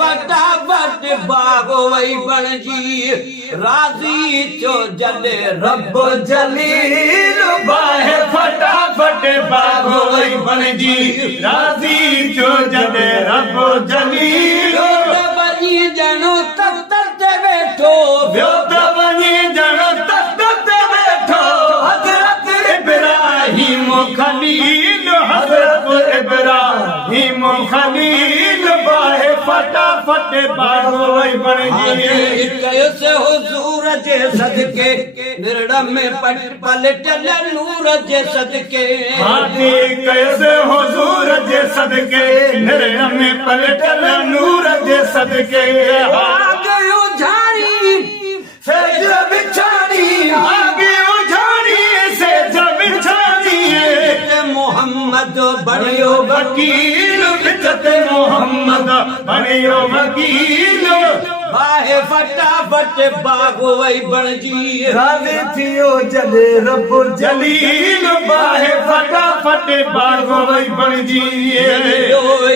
फटाफट बागो वही बन जी राजी चो जले रब जलील बाहे फटाफट बागो वही बन जी राजी चो जले रब जलील बनी जनो तक बैठो बनी जनो तक बैठो हजरत इब्राहिम खलील हजरत इब्राहिम खलील बाहे फटाफट बागो वही बन जी कैसे हुजूर जे सदके निर्णय में पलटल नूर जे सदके हाथी कैसे हुजूर जे सदके निर्णय में पलटल नूर जे सदके आगे उझाड़ी सेज बिछाड़ी आगे उझाड़ी सेज बिछाड़ी मोहम्मद बनियो वकील बिचत मोहम्मद बनियो वकील बाहे फटाफट बागो वही बन जी राज़ी थियो जले रब जलील बाहे फटाफट बागो वही बन जी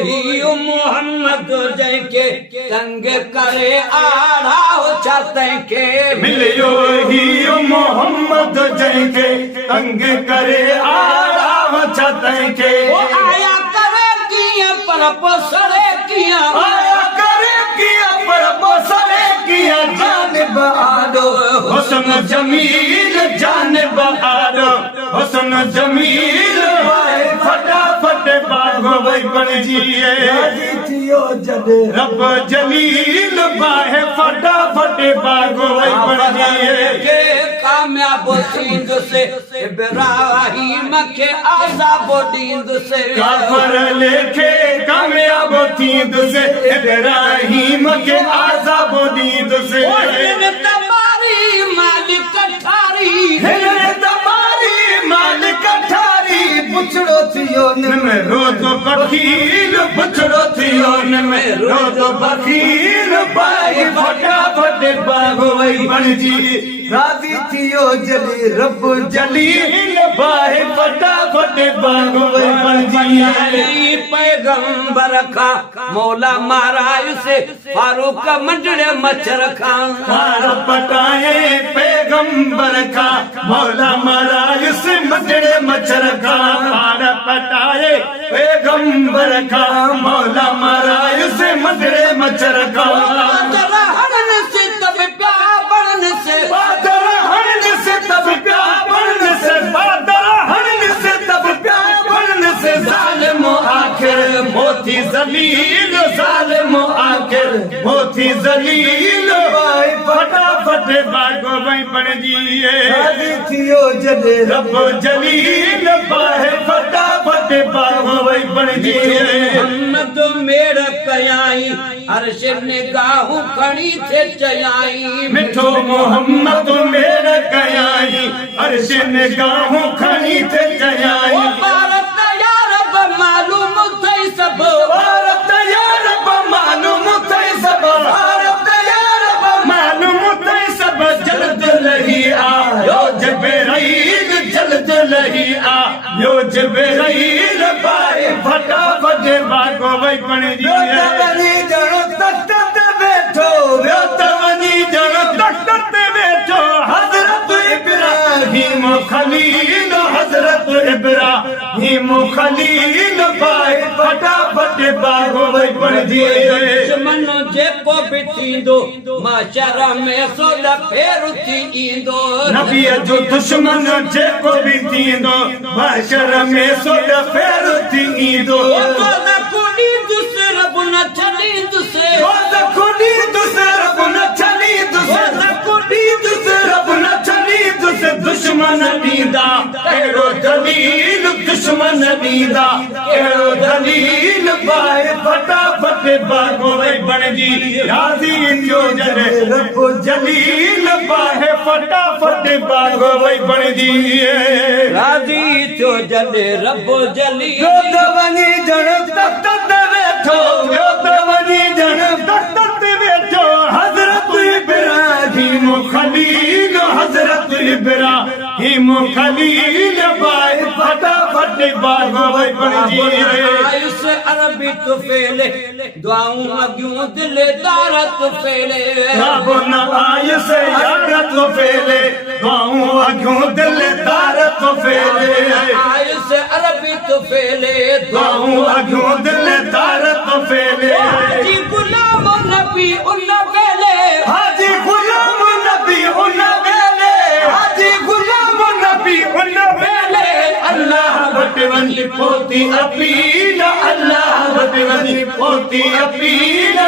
ही मोहम्मद जैके तंग करे आड़ा हो चाहते के मिलियो ही मोहम्मद जैके तंग करे आड़ा हो चाहते के आया करे किया पर पोसरे किया आया करे किया पर पोसरे किया जानिब आदो हुस्न जमील जानिब आदो हुस्न जमील फटाफट बागो वही बन जी राज़ी थियो जले रब जलील बाहे फटाफट बागो वही बन जी के कामयाब थींद से इब्राहिम के आज़ाब दींद से काफर लेखे कामयाब थींद से इब्राहिम के आज़ाब दींद से तमारी मालिक ठारी तमारी मालिक ठारी पुछड़ो थियो न में रोज बखील पुछड़ो थियो न में रोज बखील बाई फटाफट बागो वही बन जी राज़ी थियो जली रब जलील बाई फटाफट बागो वही बन जी पैगंबर का मौला महाराज से फारूक मंडड़े मच्छर खान पार पटाए पैगंबर का मौला महाराज से मंडड़े मच्छर का पार पटाए पैगंबर का मौला महाराज से मंडड़े मच्छर का हरण से तब प्यार बढ़न से बादल हरण से तब प्यार बढ़न से बादल हरण से तब प्यार बढ़न से जालिमो आखिर मोती जलील जालिमो आखिर मोती जलील भाई फटाफट बागो वही बन जी राज़ी थियो जले रब जलील बाहे फटाफट बागो वही बन जी मोहम्मद मेड़ कयाई अर्श निगाहूं खड़ी थे चयाई मिठो मोहम्मद मेरा कयाई अर्श निगाहूं खड़ी थे चयाई भारत यार मालूम थई सब भारत यार मालूम थई सब भारत यार मालूम थई सब जल्द लही आयो जबरील जल्द लही आयो जबरील बाई फटाफट बागो वही बन जी जनो तख्त बैठो वनी जनो तख्त बैठो हजरत इब्राहिम खलील हजरत इब्राहिम खलील बाई फटाफट बागो वही बन जी दुश्मन जेको भी थींदो माशर में सोल फेर थी ईंदो नबी जो दुश्मन जेको भी थींदो माशर में सोल फेर थी ईंदो खुली दूसरा बुना छली दूसरे खुली दूसरा बुना छली दूसरे खुली दूसरा बुना छली दूसरे दुश्मन दीदा केड़ो दलील दुश्मन दीदा केड़ो दलील बाए फटाफट बागो वही बन जी राज़ी थियो जले रब जलील बाए फटाफट बागो वही बन जी राज़ी थियो जले रब जलील वनी जण तख्त बैठो वनी जण तख्त बैठो हजरत इब्राहिम खलील हजरत इब्राहिम खलील बाई फटाफट फटाफट बागो वही बणजी आयुस अरबी तो फेले दुआऊं अगियूं दिलदार तो फेले राबो न आय से यार तो फेले दुआऊं अगियूं दिलदार तो फेले आयुस अरबी तो फेले दुआऊं अगियूं दिलदार तो फेले हाजी गुलाम नबी उन वेले हाजी गुलाम नबी उन वेले हाजी गुलाम नबी उन वेले अल्लाह वटि वञी पोती अपील अल्लाह वटि वञी पोती अपील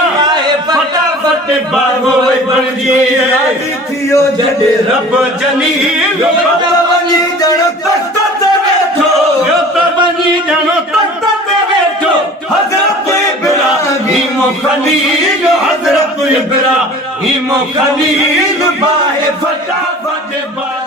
फटाफट बागो वही बणजी थियो जॾे रब जलील वञी ॼण तख्त ते वेठो वञी ॼण तख्त ते वेठो हज़रत इब्राहीम खलील हज़रत इब्राहीम खलील बाहे फटाफट बाहे